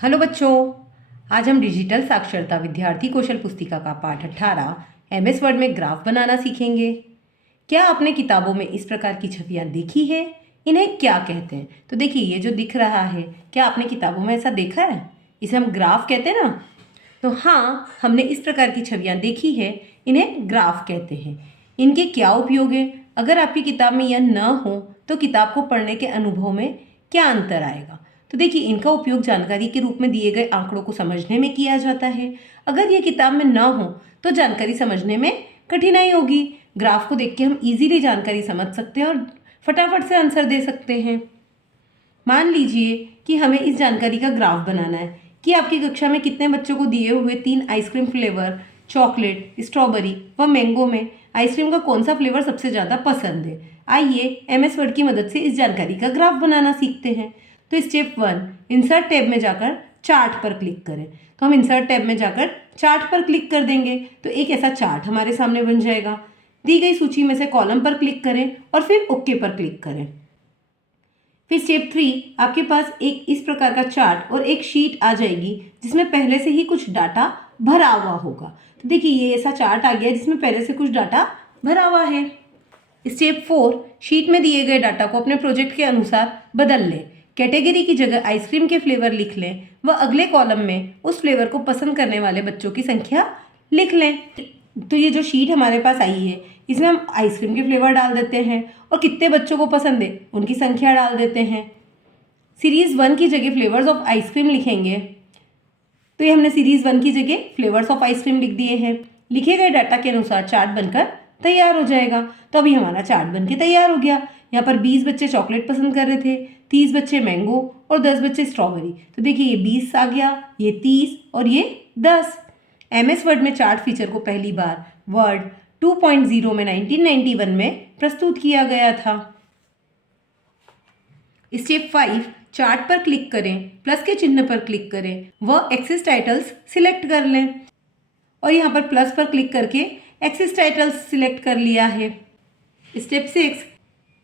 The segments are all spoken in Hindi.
हेलो बच्चों, आज हम डिजिटल साक्षरता विद्यार्थी कौशल पुस्तिका का पाठ 18 एमएस वर्ड में ग्राफ बनाना सीखेंगे। क्या आपने किताबों में इस प्रकार की छवियां देखी है? इन्हें क्या कहते हैं? तो देखिए, ये जो दिख रहा है, क्या आपने किताबों में ऐसा देखा है? इसे हम ग्राफ कहते हैं ना। तो हाँ, हमने इस प्रकार की छवियां देखी है, इन्हें ग्राफ कहते हैं। इनके क्या उपयोग है? अगर आपकी किताब में यह न हो तो किताब को पढ़ने के अनुभव में क्या अंतर आएगा? तो देखिए, इनका उपयोग जानकारी के रूप में दिए गए आंकड़ों को समझने में किया जाता है। अगर ये किताब में न हो तो जानकारी समझने में कठिनाई होगी। ग्राफ को देख के हम इजीली जानकारी समझ सकते हैं और फटाफट से आंसर दे सकते हैं। मान लीजिए कि हमें इस जानकारी का ग्राफ बनाना है कि आपकी कक्षा में कितने बच्चों को दिए हुए 3 आइसक्रीम फ्लेवर, चॉकलेट, स्ट्रॉबेरी व मैंगो में आइसक्रीम का कौन सा फ्लेवर सबसे ज़्यादा पसंद है। आइए एमएस वर्ड की मदद से इस जानकारी का ग्राफ बनाना सीखते हैं। तो स्टेप 1, इंसर्ट टैब में जाकर चार्ट पर क्लिक करें। तो हम इंसर्ट टैब में जाकर चार्ट पर क्लिक कर देंगे तो एक ऐसा चार्ट हमारे सामने बन जाएगा। दी गई सूची में से कॉलम पर क्लिक करें और फिर ओके पर क्लिक करें। फिर स्टेप 3, आपके पास एक इस प्रकार का चार्ट और एक शीट आ जाएगी जिसमें पहले से ही कुछ डाटा भरा हुआ होगा। तो देखिए, ये ऐसा चार्ट आ गया जिसमें पहले से कुछ डाटा भरा हुआ है। स्टेप 4, शीट में दिए गए डाटा को अपने प्रोजेक्ट के अनुसार बदल लें। कैटेगरी की जगह आइसक्रीम के फ्लेवर लिख लें व अगले कॉलम में उस फ्लेवर को पसंद करने वाले बच्चों की संख्या लिख लें। तो ये जो शीट हमारे पास आई है, इसमें हम आइसक्रीम के फ्लेवर डाल देते हैं और कितने बच्चों को पसंद है उनकी संख्या डाल देते हैं। सीरीज़ 1 की जगह फ्लेवर्स ऑफ आइसक्रीम लिखेंगे। तो ये हमने सीरीज़ 1 की जगह फ्लेवर्स ऑफ आइसक्रीम लिख दिए हैं। लिखे गए डाटा के अनुसार चार्ट बनकर तैयार हो जाएगा। तो अभी हमारा चार्ट बनके तैयार हो गया। यहाँ पर 20 बच्चे चॉकलेट पसंद कर रहे थे, 30 बच्चे मैंगो और 10 बच्चे स्ट्रॉबेरी। तो देखिए, ये 20 आ गया, ये 30 और ये 10। एमएस वर्ड में चार्ट फीचर को पहली बार वर्ड 2.0 में 1991 में प्रस्तुत किया गया था। स्टेप 5, चार्ट पर क्लिक करें, प्लस के चिन्ह पर क्लिक करें व एक्सेस टाइटल्स सिलेक्ट कर लें। और यहाँ पर प्लस पर क्लिक करके एक्सेस टाइटल्स सिलेक्ट कर लिया है। स्टेप 6,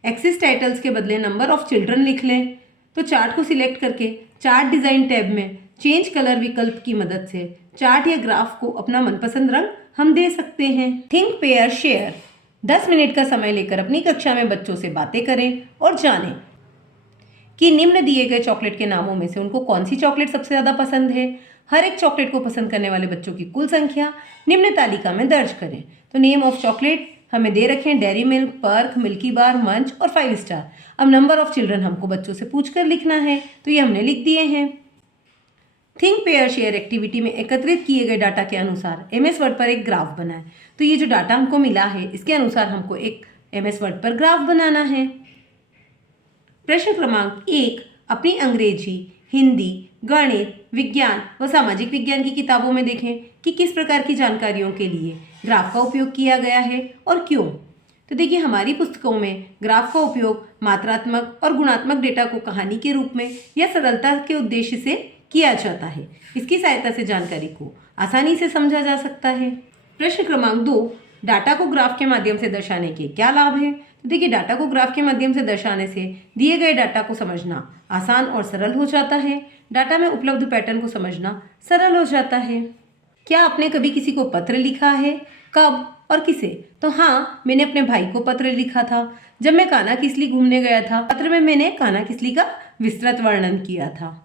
एक्सेस टाइटल्स के बदले नंबर ऑफ चिल्ड्रन लिख लें। तो चार्ट को सिलेक्ट करके चार्ट डिज़ाइन टैब में चेंज कलर विकल्प की मदद से चार्ट या ग्राफ को अपना मनपसंद रंग हम दे सकते हैं। थिंक पेयर शेयर, 10 मिनट का समय लेकर अपनी कक्षा में बच्चों से बातें करें और जानें कि निम्न दिए गए चॉकलेट के नामों में से उनको कौन सी चॉकलेट सबसे ज़्यादा पसंद है। हर एक चॉकलेट को पसंद करने वाले बच्चों की कुल संख्या निम्न तालिका में दर्ज करें। तो नेम ऑफ चॉकलेट हमें दे रखे हैं डेयरी मिल्क, पर्क, मिल्की बार, मंच और 5 स्टार। अब नंबर ऑफ चिल्ड्रन हमको बच्चों से पूछकर लिखना है, तो ये हमने लिख दिए हैं। थिंक पेयर शेयर एक्टिविटी में एकत्रित किए गए डाटा के अनुसार एमएस वर्ड पर एक ग्राफ बनाएं। तो ये जो डाटा हमको मिला है, इसके अनुसार हमको एक एमएस वर्ड पर ग्राफ बनाना है। प्रश्न क्रमांक 1, अपनी अंग्रेजी, हिंदी, गणित, विज्ञान व सामाजिक विज्ञान की किताबों में देखें कि किस प्रकार की जानकारियों के लिए ग्राफ का उपयोग किया गया है और क्यों। तो देखिए, हमारी पुस्तकों में ग्राफ का उपयोग मात्रात्मक और गुणात्मक डेटा को कहानी के रूप में या सरलता के उद्देश्य से किया जाता है। इसकी सहायता से जानकारी को आसानी से समझा जा सकता है। प्रश्न क्रमांक 2, डाटा को ग्राफ के माध्यम से दर्शाने के क्या लाभ हैं। तो देखिए, डाटा को ग्राफ के माध्यम से दर्शाने से दिए गए डाटा को समझना आसान और सरल हो जाता है। डाटा में उपलब्ध पैटर्न को समझना सरल हो जाता है। क्या आपने कभी किसी को पत्र लिखा है? कब और किसे? तो हाँ, मैंने अपने भाई को पत्र लिखा था जब मैं कानाकिसली घूमने गया था। पत्र में मैंने कानाकिसली का विस्तृत वर्णन किया था।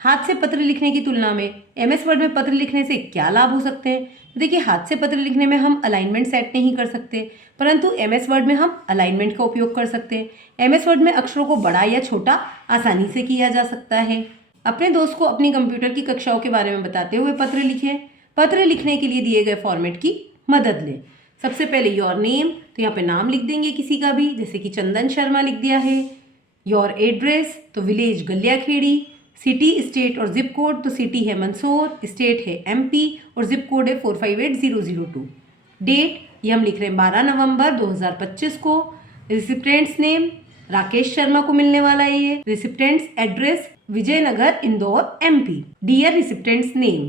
हाथ से पत्र लिखने की तुलना में एमएस वर्ड में पत्र लिखने से क्या लाभ हो सकते हैं। तो देखिए, हाथ से पत्र लिखने में हम अलाइनमेंट सेट नहीं कर सकते, परंतु एमएस वर्ड में हम अलाइनमेंट का उपयोग कर सकते हैं। एमएस वर्ड में अक्षरों को बड़ा या छोटा आसानी से किया जा सकता है। अपने दोस्त को अपनी कंप्यूटर की कक्षाओं के बारे में बताते हुए पत्र लिखें। पत्र लिखने के लिए दिए गए फॉर्मेट की मदद लें। सबसे पहले योर नेम, तो यहाँ पे नाम लिख देंगे किसी का भी, जैसे कि चंदन शर्मा लिख दिया है। योर एड्रेस, तो विलेज गलियाखेड़ी। सिटी, स्टेट और जिप कोड, तो सिटी है मंदसौर, स्टेट है एमपी और जिप कोड है 458002। डेट, ये हम लिख रहे हैं 12 नवंबर 2025 को। रिसिप्टेंट्स नेम, राकेश शर्मा को मिलने वाला है ये। Recipient's address, Vijayanagar, Indore, MP. Dear recipient's name,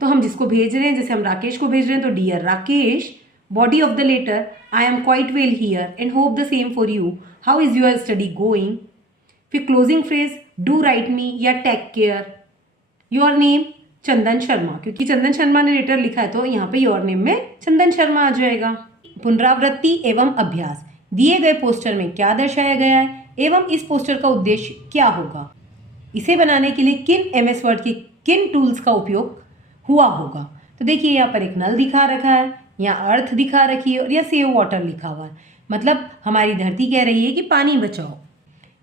तो हम जिसको भेज रहे हैं, जैसे हम राकेश को भेज रहे हैं तो dear Rakesh. Body of the letter, I am quite well here and hope the same for you, how is your study going. फिर closing phrase, do write me या take care. Your name Chandan Sharma, क्योंकि चंदन शर्मा ने लेटर लिखा है तो यहाँ पे योर नेम में चंदन शर्मा आ जाएगा। पुनरावृत्ति एवं अभ्यास, दिए गए पोस्टर में क्या दर्शाया गया है एवं इस पोस्टर का उद्देश्य क्या होगा, इसे बनाने के लिए किन MS वर्ड के किन टूल्स का उपयोग हुआ होगा। तो देखिए यहाँ पर एक नल दिखा रखा है, यहाँ अर्थ दिखा रखी है और यहाँ सेव वाटर लिखा हुआ है, मतलब हमारी धरती कह रही है कि पानी बचाओ।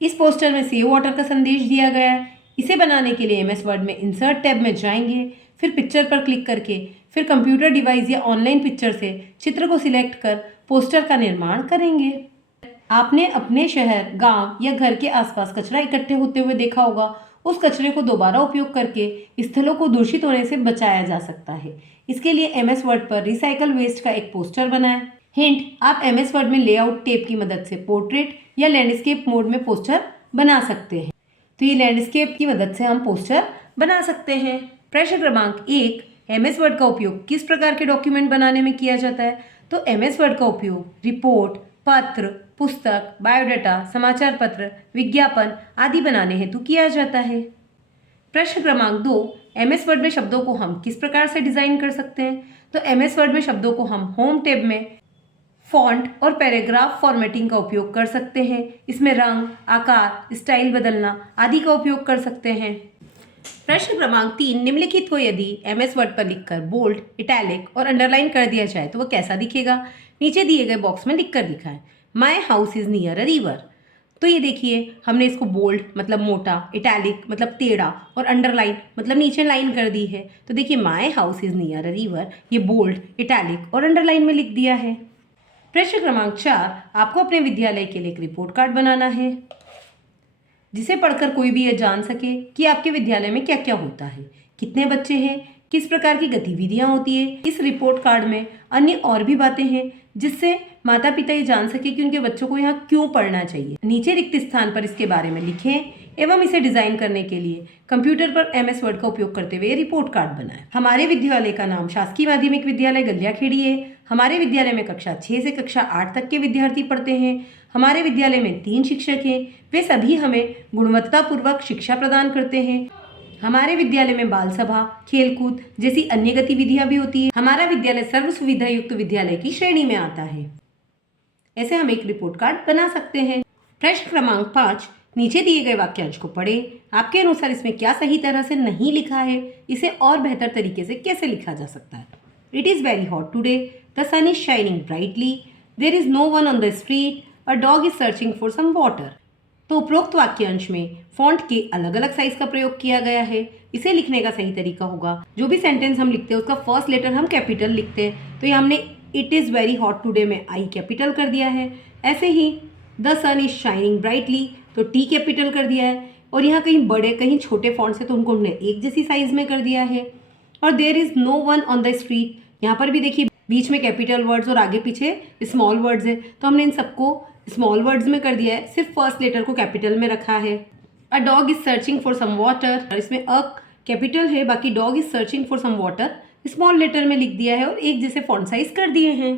इस पोस्टर में सेव वाटर का संदेश दिया गया है। इसे बनाने के लिए MS वर्ड में इंसर्ट टैब में जाएंगे, फिर पिक्चर पर क्लिक करके फिर कंप्यूटर डिवाइस या ऑनलाइन पिक्चर से चित्र को सिलेक्ट कर पोस्टर का निर्माण करेंगे। आपने अपने शहर, गांव या घर के आसपास कचरा इकट्ठे होते हुए देखा होगा। उस कचरे को दोबारा उपयोग करके स्थलों को दूषित होने से बचाया जा सकता है। इसके लिए MS वर्ड पर रिसाइकल वेस्ट का एक पोस्टर बनाएं। हिंट, आप MS वर्ड में लेआउट टेप की मदद से पोर्ट्रेट या लैंडस्केप मोड में पोस्टर बना सकते हैं। तो ये लैंडस्केप की मदद से हम पोस्टर बना सकते हैं। प्रश्न क्रमांक 1, MS वर्ड का उपयोग किस प्रकार के डॉक्यूमेंट बनाने में किया जाता है। तो MS वर्ड का उपयोग रिपोर्ट, पत्र, पुस्तक, बायोडाटा, समाचार पत्र, विज्ञापन आदि बनाने हेतु किया जाता है। प्रश्न क्रमांक 2, MS वर्ड में शब्दों को हम किस प्रकार से डिजाइन कर सकते हैं। तो MS वर्ड में शब्दों को हम होम टैब में फॉन्ट और पैराग्राफ फॉर्मेटिंग का उपयोग कर सकते हैं। इसमें रंग, आकार, स्टाइल बदलना आदि का उपयोग कर सकते हैं। प्रश्न क्रमांक 3, निम्नलिखित को यदि MS वर्ड पर लिखकर बोल्ड, इटैलिक और अंडरलाइन कर दिया जाए तो वह कैसा दिखेगा। नीचे दिए गए बॉक्स में लिखकर दिखा है, my house is near a river. तो ये देखिए हमने इसको बोल्ड मतलब मोटा, इटैलिक मतलब टेढ़ा और अंडरलाइन मतलब नीचे लाइन कर दी है। तो देखिए my house is near a river, ये बोल्ड, इटैलिक और अंडरलाइन में लिख दिया है। प्रश्न क्रमांक 4, आपको अपने विद्यालय के लिए एक रिपोर्ट कार्ड बनाना है जिसे पढ़कर कोई भी यह जान सके कि आपके विद्यालय में क्या क्या होता है, कितने बच्चे हैं, किस प्रकार की गतिविधियां होती है। इस रिपोर्ट कार्ड में अन्य और भी बातें हैं जिससे माता पिता ये जान सके कि उनके बच्चों को यहाँ क्यों पढ़ना चाहिए। नीचे रिक्त स्थान पर इसके बारे में लिखें एवं इसे डिजाइन करने के लिए कंप्यूटर पर MS वर्ड का उपयोग करते हुए रिपोर्ट कार्ड बनाएं। हमारे विद्यालय का नाम शासकीय माध्यमिक विद्यालय गलियाखेड़ी है। हमारे विद्यालय में कक्षा 6 से कक्षा 8 तक के विद्यार्थी पढ़ते हैं। हमारे विद्यालय में 3 शिक्षक हैं, वे सभी हमें गुणवत्तापूर्वक शिक्षा प्रदान करते हैं। हमारे विद्यालय में बाल सभा, खेलकूद जैसी अन्य गतिविधियां भी होती है। हमारा विद्यालय सर्व सुविधा युक्त विद्यालय की श्रेणी में आता है। ऐसे हम एक रिपोर्ट कार्ड बना सकते हैं। प्रश्न क्रमांक 5, नीचे दिए गए वाक्यांश को पढ़ें। आपके अनुसार इसमें क्या सही तरह से नहीं लिखा है, इसे और बेहतर तरीके से कैसे लिखा जा सकता है। It is very hot today, the sun is shining brightly, there is no one on the street, a dog is searching for some water. तो उपरोक्त वाक्यांश में फॉन्ट के अलग अलग साइज का प्रयोग किया गया है। इसे लिखने का सही तरीका होगा, जो भी सेंटेंस हम लिखते हैं उसका फर्स्ट लेटर हम कैपिटल लिखते हैं। तो ये हमने it is very hot today में आई कैपिटल कर दिया है। ऐसे ही the sun is shining brightly तो टी कैपिटल कर दिया है, और यहाँ कहीं बड़े कहीं छोटे फॉन्ट से तो उनको हमने एक जैसी साइज में कर दिया है। और there is no one on the street, यहाँ पर भी देखिए बीच में कैपिटल वर्ड्स और आगे पीछे स्मॉल वर्ड्स है, तो हमने इन सबको स्मॉल वर्ड्स में कर दिया है, सिर्फ फर्स्ट लेटर को कैपिटल में रखा है। A dog is searching for some water, इसमें अ कैपिटल है, बाकी dog is searching for some water small letter में लिख दिया है और एक जैसे फॉन्ट साइज कर दिए हैं।